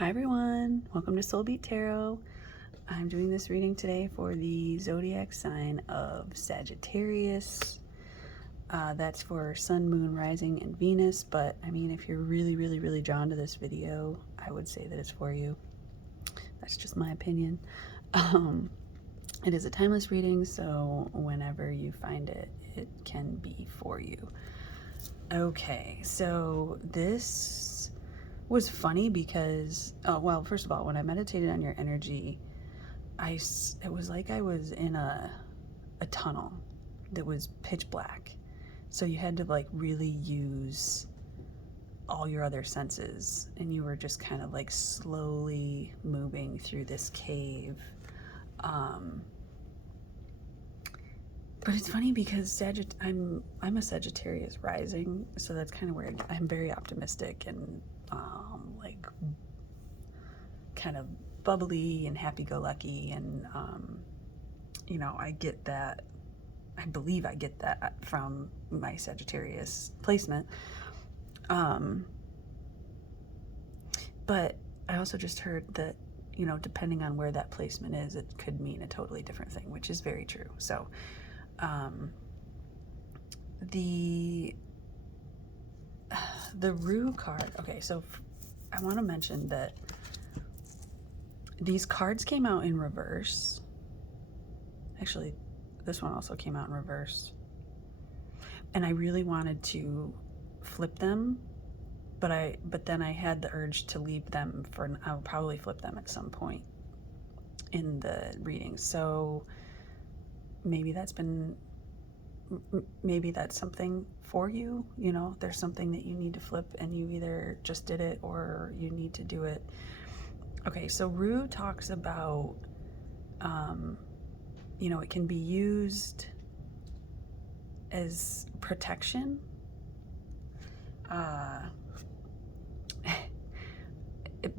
Hi everyone, welcome to Soulbeat Tarot. I'm doing this reading today for the zodiac sign of Sagittarius. That's for Sun, Moon, Rising, and Venus, but I mean, if you're really drawn to this video, I would say that it's for you. That's just my opinion. It is a timeless reading, so whenever you find it, it can be for you. Okay, so this was funny because, well, first of all, when I meditated on your energy, it was like I was in a tunnel that was pitch black. So you had to like really use all your other senses, and you were just kind of like slowly moving through this cave. But it's funny because I'm a Sagittarius rising, so that's kind of where I'm very optimistic and like kind of bubbly and happy-go-lucky, and you know, I get that. I believe I get that from my Sagittarius placement. But I also just heard that, you know, depending on where that placement is, it could mean a totally different thing, which is very true. So the Rue card. Okay, so I want to mention that these cards came out in reverse. Actually, this one also came out in reverse. And I really wanted to flip them, but then I had the urge to leave them for, I'll probably flip them at some point in the reading. So maybe that's something for you. You know, there's something that you need to flip and you either just did it or you need to do it. Okay, so Rue talks about, you know, it can be used as protection. But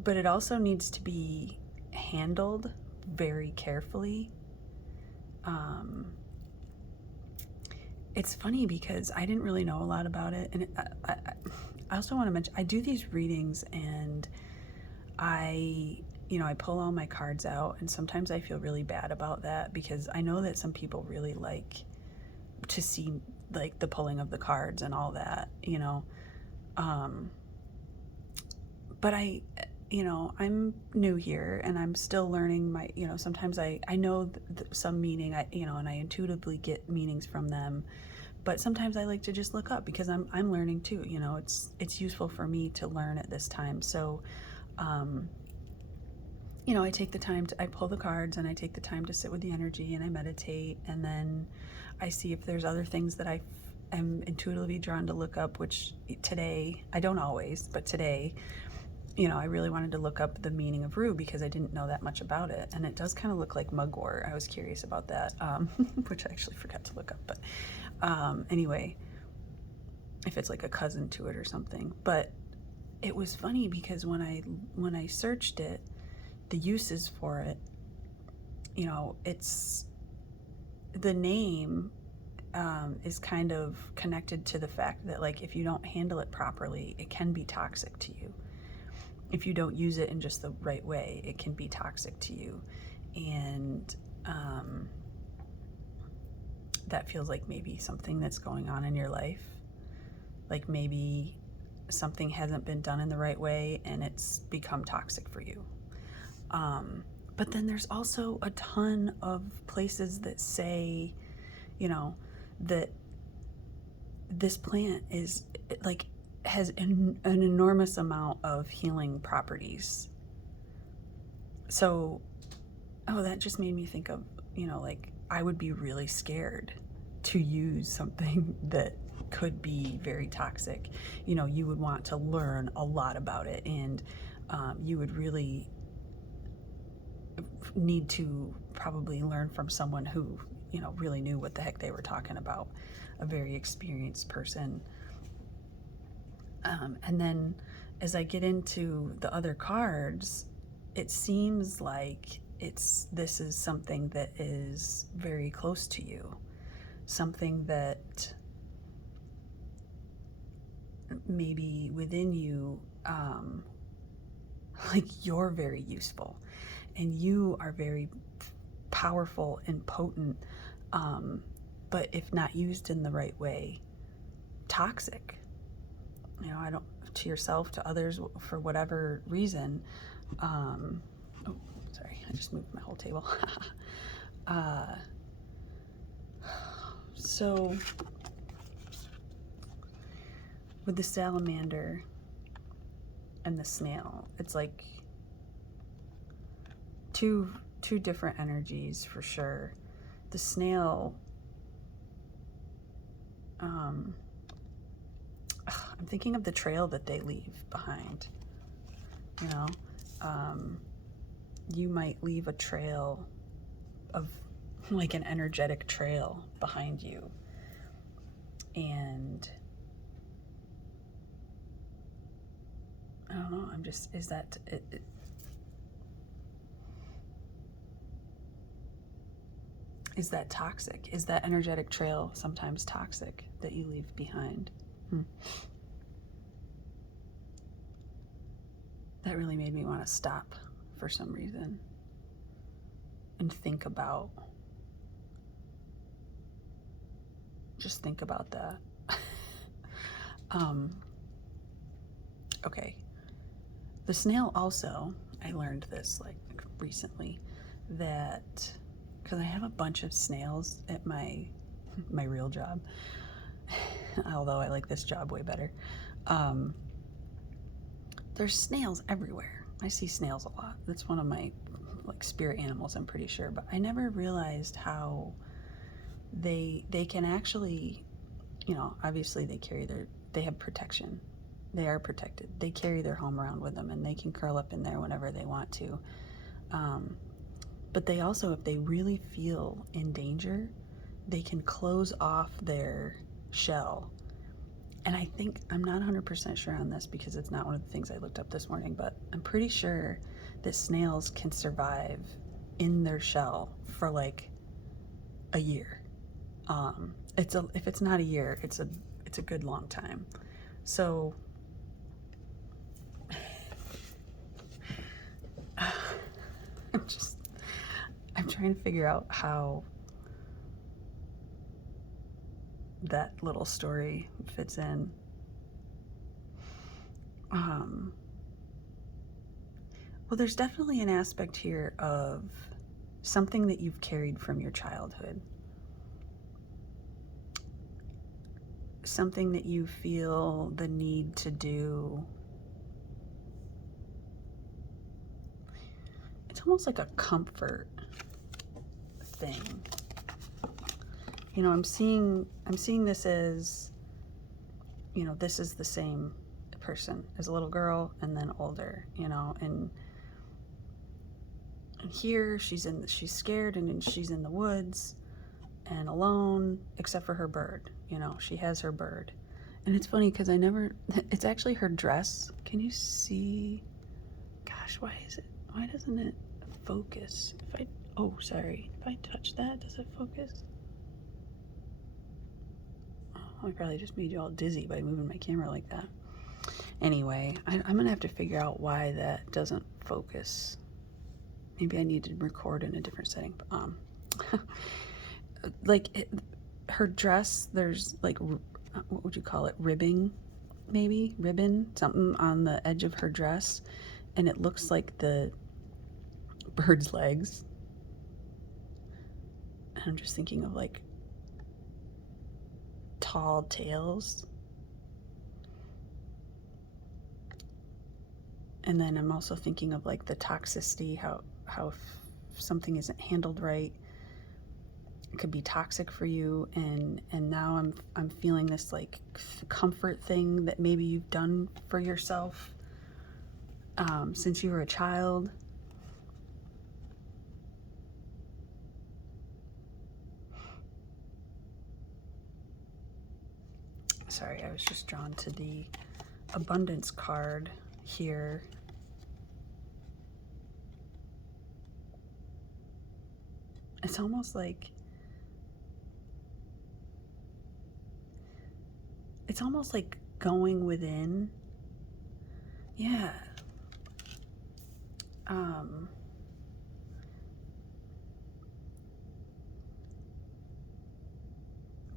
it also needs to be handled very carefully. It's funny because I didn't really know a lot about it, and I also want to mention I do these readings, and I pull all my cards out, and sometimes I feel really bad about that because I know that some people really like to see like the pulling of the cards and all that, you know. But I'm new here and I'm still learning my, you know, sometimes I know some meaning, and I intuitively get meanings from them, but sometimes I like to just look up because I'm learning too, you know. It's useful for me to learn at this time. So, you know, I take the time I pull the cards and I take the time to sit with the energy and I meditate, and then I see if there's other things that I am intuitively drawn to look up, which today, I don't always, but today, you know, I really wanted to look up the meaning of Rue because I didn't know that much about it. And it does kind of look like mugwort. I was curious about that, which I actually forgot to look up. But anyway, if it's like a cousin to it or something. But it was funny because when I searched it, the uses for it, you know, it's the name is kind of connected to the fact that, like, if you don't handle it properly, it can be toxic to you. If you don't use it in just the right way, it can be toxic to you. And that feels like maybe something that's going on in your life. Like maybe something hasn't been done in the right way and it's become toxic for you. But then there's also a ton of places that say, you know, that this plant is like, has an enormous amount of healing properties. So, oh, that just made me think of, you know, like I would be really scared to use something that could be very toxic. You know, you would want to learn a lot about it, and you would really need to probably learn from someone who, you know, really knew what the heck they were talking about, a very experienced person. And then as I get into the other cards, it seems like this is something that is very close to you, something that maybe within you Like, you're very useful and you are very powerful and potent, but if not used in the right way, toxic. You know, I don't, to yourself, to others, for whatever reason. Oh, sorry, I just moved my whole table. So with the salamander and the snail, it's like two different energies for sure. The snail, I'm thinking of the trail that they leave behind. You know, you might leave a trail of, like, an energetic trail behind you, and I don't know, I'm just, is that is that toxic? Is that energetic trail sometimes toxic that you leave behind? That really made me want to stop for some reason and think about, just think about that. Okay. The snail also, I learned this like recently, that because I have a bunch of snails at my real job, although I like this job way better. There's snails everywhere. I see snails a lot. That's one of my, like, spirit animals, I'm pretty sure, but I never realized how they can actually, you know, obviously they have protection. They are protected. They carry their home around with them, and they can curl up in there whenever they want to. But they also, if they really feel in danger, they can close off their shell. And I think, I'm not 100% sure on this because it's not one of the things I looked up this morning, but I'm pretty sure that snails can survive in their shell for like a year. If it's not a year, it's a good long time. So I'm trying to figure out how that little story fits in. Well, there's definitely an aspect here of something that you've carried from your childhood. Something that you feel the need to do. It's almost like a comfort thing. You know, I'm seeing this as, you know, this is the same person as a little girl and then older, you know, and here she's scared and she's in the woods and alone, except for her bird. You know, she has her bird. And it's funny because it's actually her dress. Can you see? Gosh, why doesn't it focus? Sorry, if I touch that, does it focus? Oh, I probably just made you all dizzy by moving my camera like that. Anyway, I'm gonna have to figure out why that doesn't focus. Maybe I need to record in a different setting. Her dress, there's like, what would you call it? Ribbing, maybe? Ribbon? Something on the edge of her dress. And it looks like the bird's legs. And I'm just thinking of like tall tails. And then I'm also thinking of like the toxicity, how if something isn't handled right, it could be toxic for you. And now I'm feeling this like comfort thing that maybe you've done for yourself since you were a child. Sorry, I was just drawn to the abundance card here. It's almost like going within. Yeah.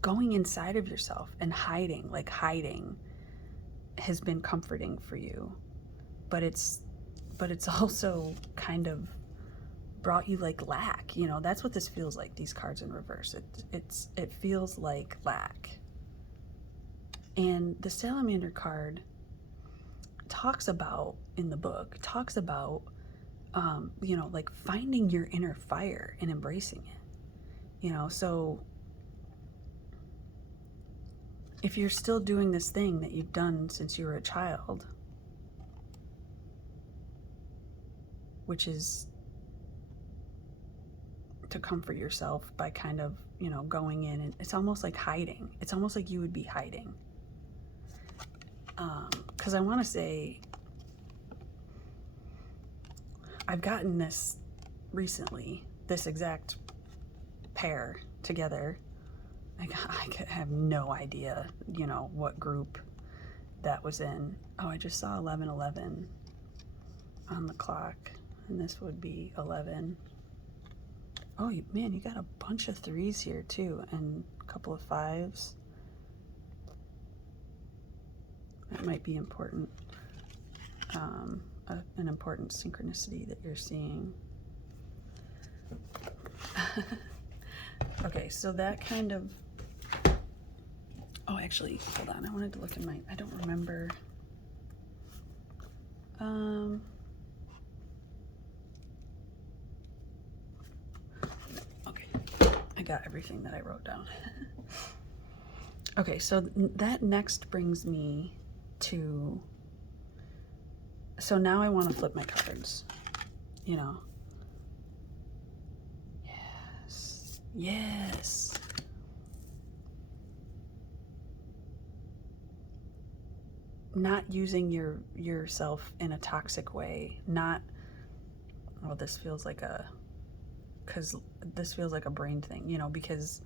going inside of yourself and hiding, like hiding has been comforting for you, but it's also kind of brought you like lack, you know. That's what this feels like, these cards in reverse. It feels like lack. And the Salamander card talks about, in the book, talks about you know, like finding your inner fire and embracing it, you know. So if you're still doing this thing that you've done since you were a child, which is to comfort yourself by kind of, you know, going in, and it's almost like hiding. It's almost like you would be hiding. Because I want to say, I've gotten this recently, this exact pair together. I have no idea, you know, what group that was in. Oh, I just saw 11:11 on the clock, and this would be 11. Oh, man, you got a bunch of 3s here too, and a couple of 5s. That might be important, an important synchronicity that you're seeing. Okay, so that kind of, oh, actually, hold on, I wanted to look in my, I don't remember. Okay, I got everything that I wrote down. Okay, so that next brings me to, so now I want to flip my cards, you know. Yes, yes. Not using yourself in a toxic way, not, well, this feels like a, because this feels like a brain thing, you know, because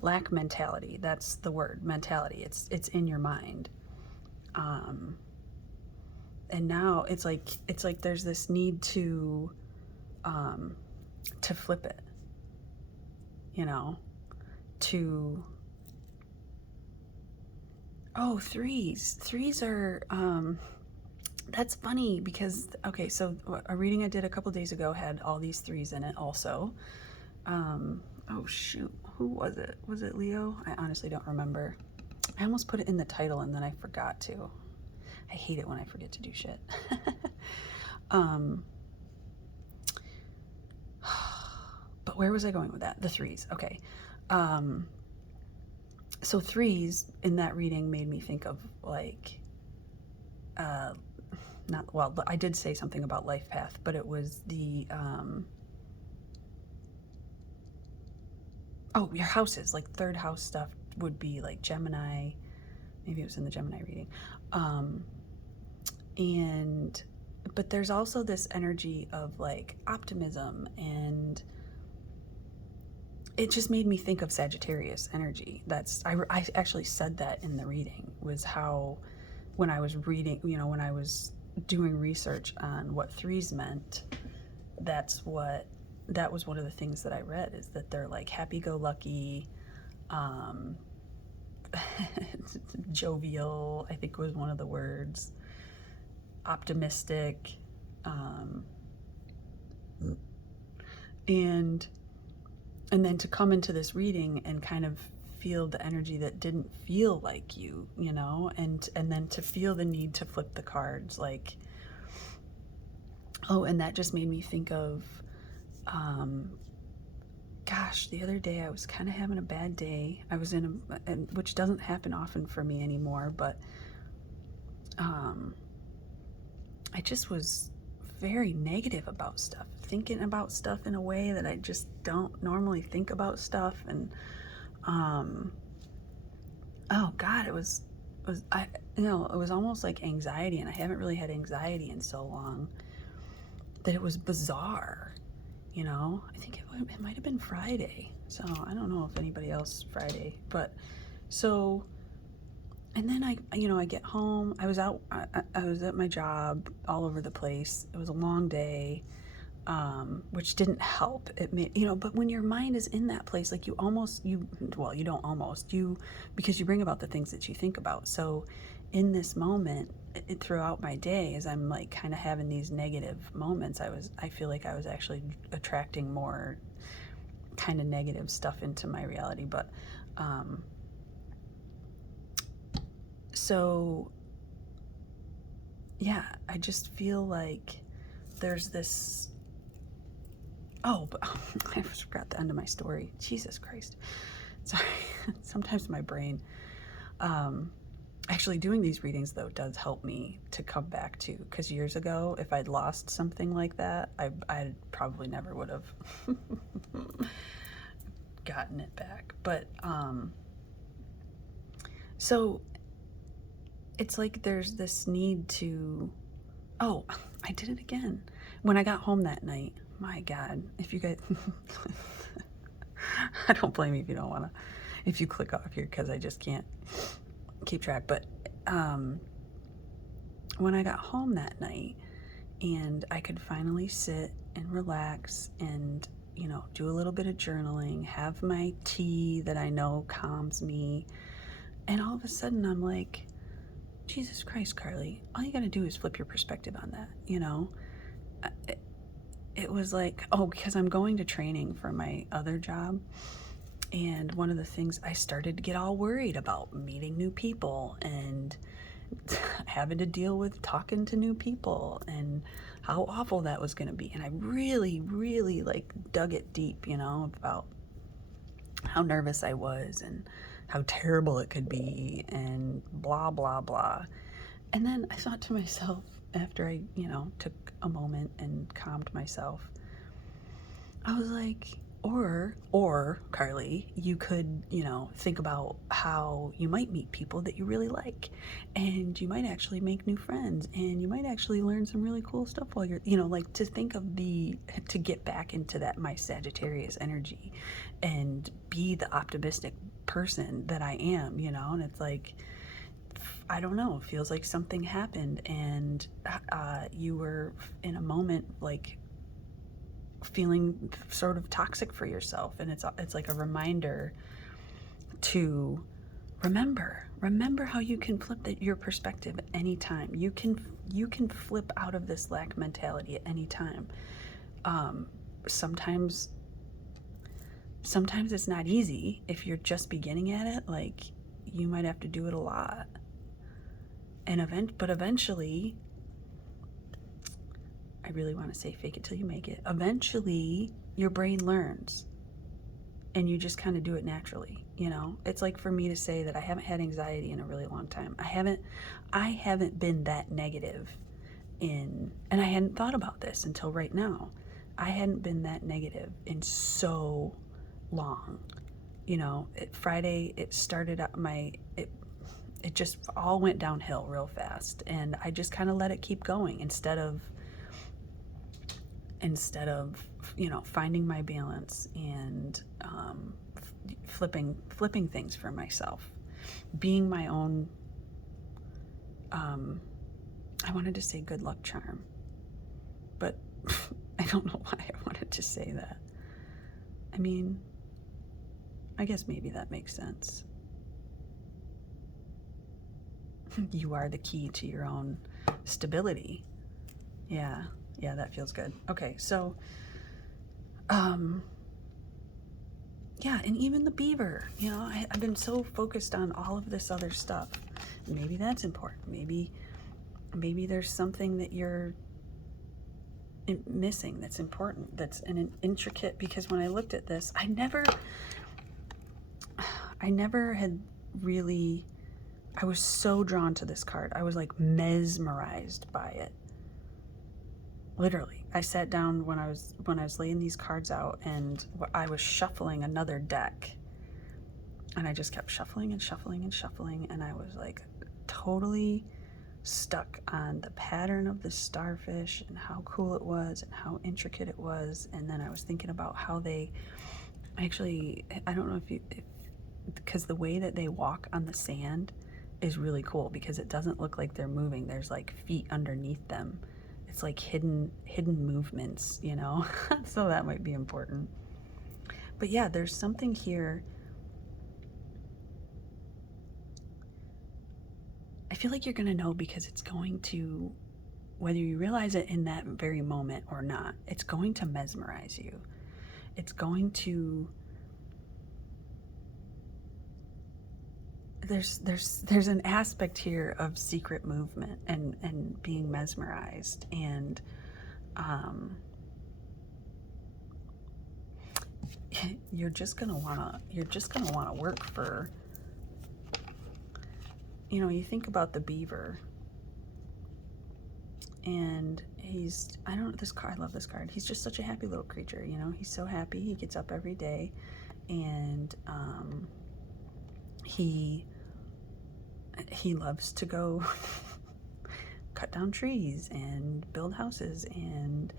lack mentality, that's the word, mentality, it's in your mind. And now it's like there's this need to flip it, you know, to, oh, 3s. 3s are, that's funny because, okay, so a reading I did a couple days ago had all these 3s in it also. Oh shoot, who was it? Was it Leo? I honestly don't remember. I almost put it in the title and then I forgot to. I hate it when I forget to do shit. But where was I going with that? The 3s, okay. So 3s in that reading made me think of like, not, well, I did say something about life path, but it was the, oh, your houses, like 3rd house stuff would be like Gemini. Maybe it was in the Gemini reading. But there's also this energy of like optimism, and it just made me think of Sagittarius energy. That's, I actually said that in the reading, was how when I was reading, you know, when I was doing research on what 3s meant, that was one of the things that I read, is that they're like happy-go-lucky, jovial, I think was one of the words, optimistic, and then to come into this reading and kind of feel the energy that didn't feel like you know, and then to feel the need to flip the cards, like, oh, and that just made me think of, gosh, the other day I was kind of having a bad day. I was in a, which doesn't happen often for me anymore, but I just was very negative about stuff, thinking about stuff in a way that I just don't normally think about stuff. And oh God, it was you know, it was almost like anxiety, and I haven't really had anxiety in so long that it was bizarre, you know. I think it might have been Friday, so I don't know if anybody else Friday, but so, and then I get home, I was out, I was at my job all over the place. It was a long day. which didn't help. It made, you know, but when your mind is in that place, like you don't almost, because you bring about the things that you think about. So in this moment, throughout my day, as I'm like kind of having these negative moments, I feel like I was actually attracting more kind of negative stuff into my reality. But, so yeah, I just feel like there's this, oh, but I forgot the end of my story. Jesus Christ. Sorry. Sometimes my brain, actually doing these readings though does help me to come back to, because years ago, if I'd lost something like that, I probably never would have gotten it back. But, so it's like there's this need to, oh, I did it again. When I got home that night, my God, if you guys, I don't blame you if you don't want to, if you click off here, because I just can't keep track. But when I got home that night and I could finally sit and relax and, you know, do a little bit of journaling, have my tea that I know calms me, and all of a sudden I'm like, Jesus Christ, Carly, all you got to do is flip your perspective on that, you know? It was like, oh, because I'm going to training for my other job. And one of the things, I started to get all worried about meeting new people and having to deal with talking to new people and how awful that was going to be. And I really, really like dug it deep, you know, about how nervous I was and how terrible it could be and blah, blah, blah. And then I thought to myself, after I, you know, took a moment and calmed myself, I was like, or Carly, you could, you know, think about how you might meet people that you really like, and you might actually make new friends, and you might actually learn some really cool stuff while you're, you know, like to think of to get back into that, my Sagittarius energy and be the optimistic person that I am, you know. And it's like, I don't know, it feels like something happened and you were in a moment like feeling sort of toxic for yourself, and it's like a reminder to remember how you can flip your perspective at any time. You can flip out of this lack mentality at any time. Sometimes it's not easy if you're just beginning at it. Like, you might have to do it a lot, but eventually, I really want to say fake it till you make it. Eventually, your brain learns and you just kind of do it naturally, you know? It's like for me to say that I haven't had anxiety in a really long time. I haven't been that negative and I hadn't thought about this until right now. I hadn't been that negative in so long. You know, Friday, it started up it just all went downhill real fast, and I just kind of let it keep going instead of, you know, finding my balance and flipping things for myself, being my own, I wanted to say good luck charm, but I don't know why I wanted to say that. I mean, I guess maybe that makes sense. You are the key to your own stability. Yeah, that feels good. Okay, so, yeah, and even the beaver, you know, I've been so focused on all of this other stuff. Maybe that's important. Maybe there's something that you're missing that's important, that's an intricate, because when I looked at this, I never had really, I was so drawn to this card. I was like mesmerized by it. Literally, I sat down when I was laying these cards out, and I was shuffling another deck, and I just kept shuffling and shuffling and shuffling, and I was like totally stuck on the pattern of the starfish and how cool it was and how intricate it was. And then I was thinking about how they actually, I don't know because the way that they walk on the sand is really cool, because it doesn't look like they're moving. There's like feet underneath them. it's like hidden movements, you know. So that might be important. But yeah, there's something here. I feel like you're going to know because it's going to, whether you realize it in that very moment or not, it's going to mesmerize you. It's going to, there's an aspect here of secret movement and being mesmerized, and you're just gonna wanna work for, you know, you think about the beaver, and I don't know, this card, I love this card. He's just such a happy little creature, you know. He's so happy. He gets up every day, and he loves to go cut down trees and build houses and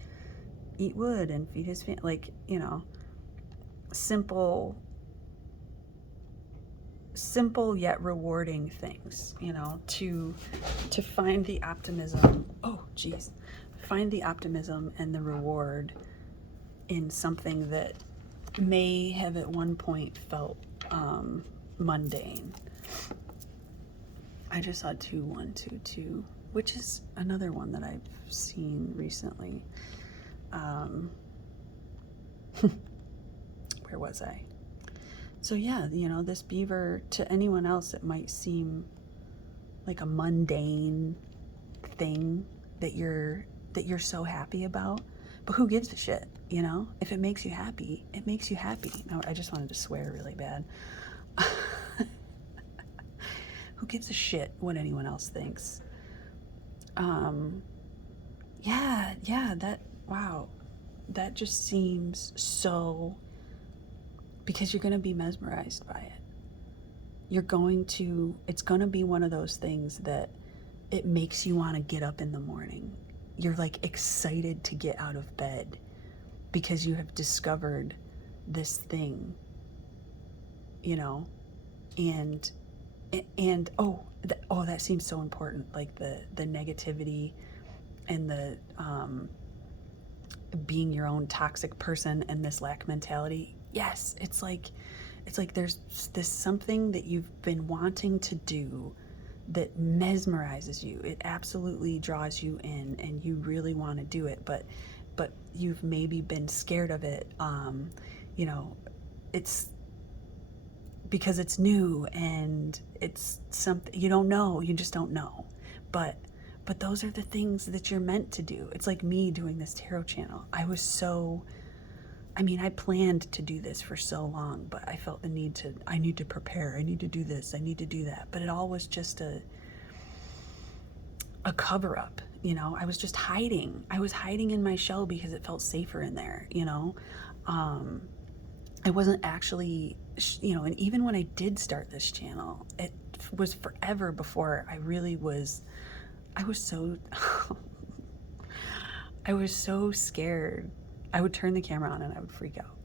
eat wood and feed his family, like, you know, simple yet rewarding things, you know, to find the optimism. Oh geez, find the optimism and the reward in something that may have at one point felt mundane. I just saw 2122, which is another one that I've seen recently. Where was I? So yeah, you know, this beaver, to anyone else, it might seem like a mundane thing that you're so happy about, but who gives a shit, you know? If it makes you happy, it makes you happy. No, I just wanted to swear really bad. Who gives a shit what anyone else thinks? Yeah, wow, that just seems so, because you're going to be mesmerized by it. It's going to be one of those things that it makes you want to get up in the morning. You're like excited to get out of bed because you have discovered this thing, you know, and that seems so important. Like the negativity and the being your own toxic person and this lack mentality. Yes, it's like there's this something that you've been wanting to do that mesmerizes you. It absolutely draws you in, and you really want to do it, but you've maybe been scared of it. You know, it's because it's new and it's something you don't know. You just don't know. But those are the things that you're meant to do. It's like me doing this tarot channel. I planned to do this for so long, but I felt the need to, I need to prepare, I need to do this, I need to do that. But it all was just a cover up, you know. I was just hiding. I was hiding in my shell because it felt safer in there, you know. I wasn't actually, you know, and even when I did start this channel, it was forever before I really was, I was so, I was so scared. I would turn the camera on and I would freak out.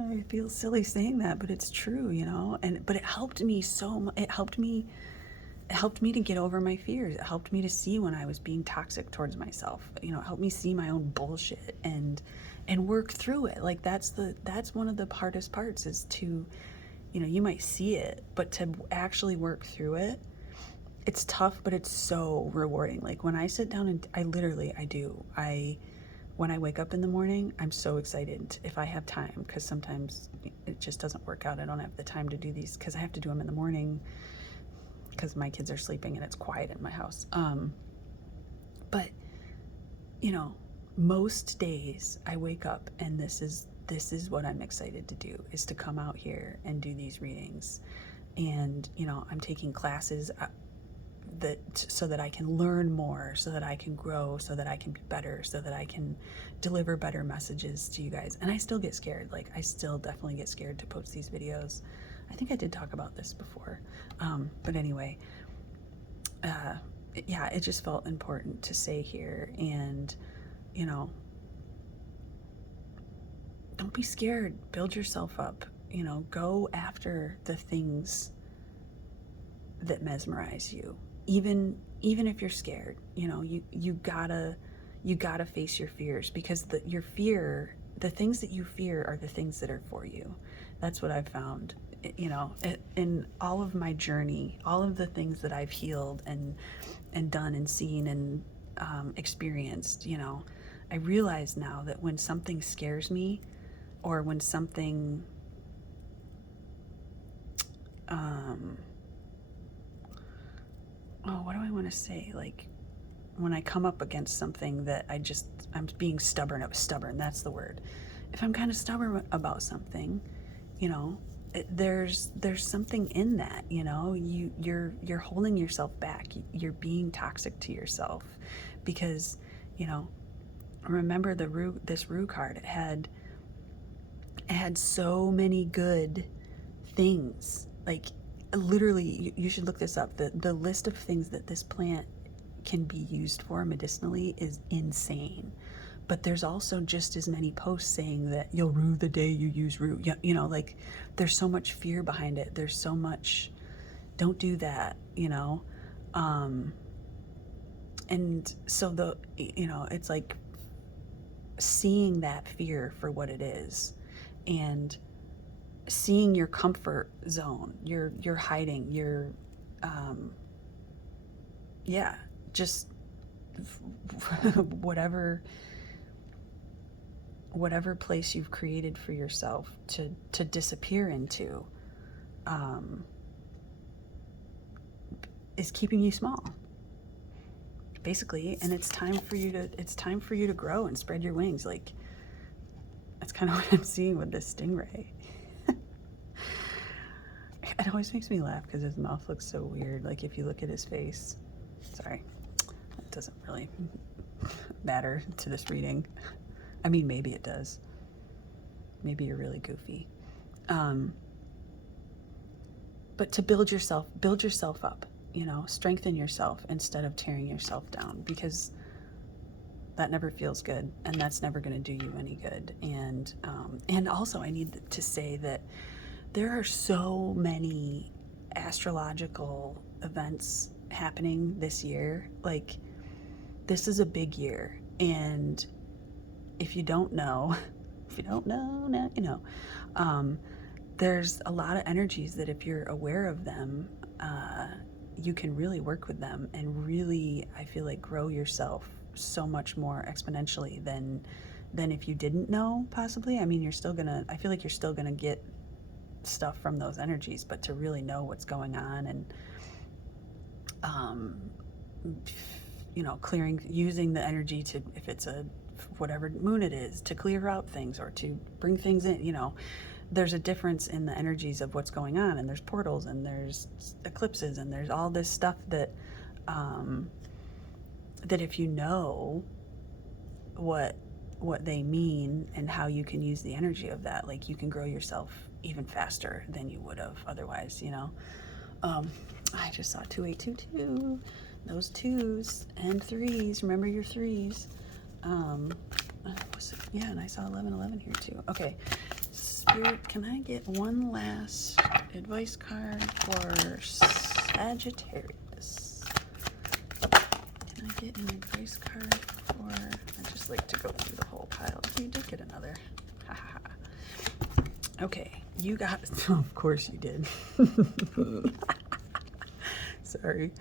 I feel silly saying that, but it's true, you know. But it helped me so much. It helped me to get over my fears. It helped me to see when I was being toxic towards myself. You know, it helped me see my own bullshit and work through it. Like that's one of the hardest parts, is to, you know, you might see it, but to actually work through it, it's tough, but it's so rewarding. Like when I sit down and when I wake up in the morning, I'm so excited if I have time, because sometimes it just doesn't work out. I don't have the time to do these because I have to do them in the morning because my kids are sleeping and it's quiet in my house. But you know, most days I wake up and this is what I'm excited to do, is to come out here and do these readings. And you know, I'm taking classes so that I can learn more, so that I can grow, so that I can be better, so that I can deliver better messages to you guys. And I still get scared. Like, I still definitely get scared to post these videos. I think I did talk about this before. But anyway, yeah, it just felt important to say here. And, you know, don't be scared. Build yourself up. You know, go after the things that mesmerize you. Even even if you're scared, you know, you gotta face your fears, because your fear, the things that you fear are the things that are for you. That's what I've found, you know, in all of my journey, all of the things that I've healed and done and seen and experienced, you know, I realize now that when something scares me, or when something oh, what do I want to say? Like, when I come up against something that I'm being stubborn, that's the word. If I'm kind of stubborn about something, you know, there's something in that, you know, you're holding yourself back. You're being toxic to yourself, because, you know, remember this Rue card, it had so many good things. Like, literally, you should look this up. The list of things that this plant can be used for medicinally is insane. But there's also just as many posts saying that you'll rue the day you use rue. You know, like, there's so much fear behind it. There's so much, don't do that, you know. And so you know, it's like seeing that fear for what it is, and seeing your comfort zone, your hiding, your yeah, just whatever place you've created for yourself to disappear into is keeping you small, basically. And it's time for you to grow and spread your wings. Like, that's kind of what I'm seeing with this stingray. It always makes me laugh because his mouth looks so weird. Like, if you look at his face, sorry, that doesn't really matter to this reading. I mean, maybe it does. Maybe you're really goofy. But to build yourself up, you know, strengthen yourself instead of tearing yourself down, because that never feels good, and that's never going to do you any good. And also, I need to say that there are so many astrological events happening this year. Like, this is a big year, and if you don't know, now you know. There's a lot of energies that, if you're aware of them, you can really work with them and really, I feel like, grow yourself so much more exponentially than if you didn't know, possibly. I mean, I feel like you're still gonna get stuff from those energies, but to really know what's going on, and you know, using the energy to, if it's a whatever moon it is, to clear out things or to bring things in, you know. There's a difference in the energies of what's going on, and there's portals, and there's eclipses, and there's all this stuff that if you know what they mean and how you can use the energy of that, like, you can grow yourself even faster than you would have otherwise, you know. I just saw 2822. Those 2s and 3s. Remember your 3s. Yeah, and I saw 1111 here too. Okay, Spirit, can I get one last advice card for Sagittarius? Can I get an advice card for... I just like to go through the whole pile. You did get another. Ha ha ha. Okay, you got... Of course you did. Sorry.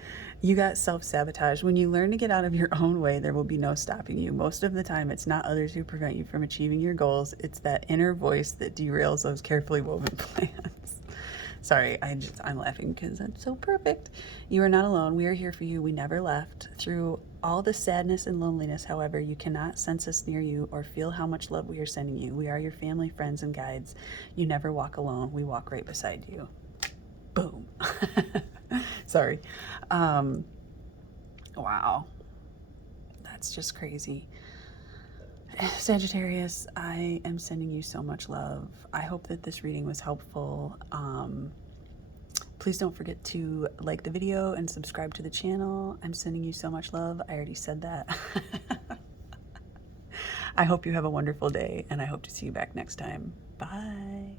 You got self-sabotage. When you learn to get out of your own way, there will be no stopping you. Most of the time, it's not others who prevent you from achieving your goals. It's that inner voice that derails those carefully woven plans. Sorry, I'm laughing because that's so perfect. You are not alone. We are here for you. We never left. Through all the sadness and loneliness, however, you cannot sense us near you or feel how much love we are sending you. We are your family, friends, and guides. You never walk alone. We walk right beside you. Boom. Sorry. Wow. That's just crazy. Sagittarius, I am sending you so much love. I hope that this reading was helpful. Please don't forget to like the video and subscribe to the channel. I'm sending you so much love. I already said that. I hope you have a wonderful day, and I hope to see you back next time. Bye.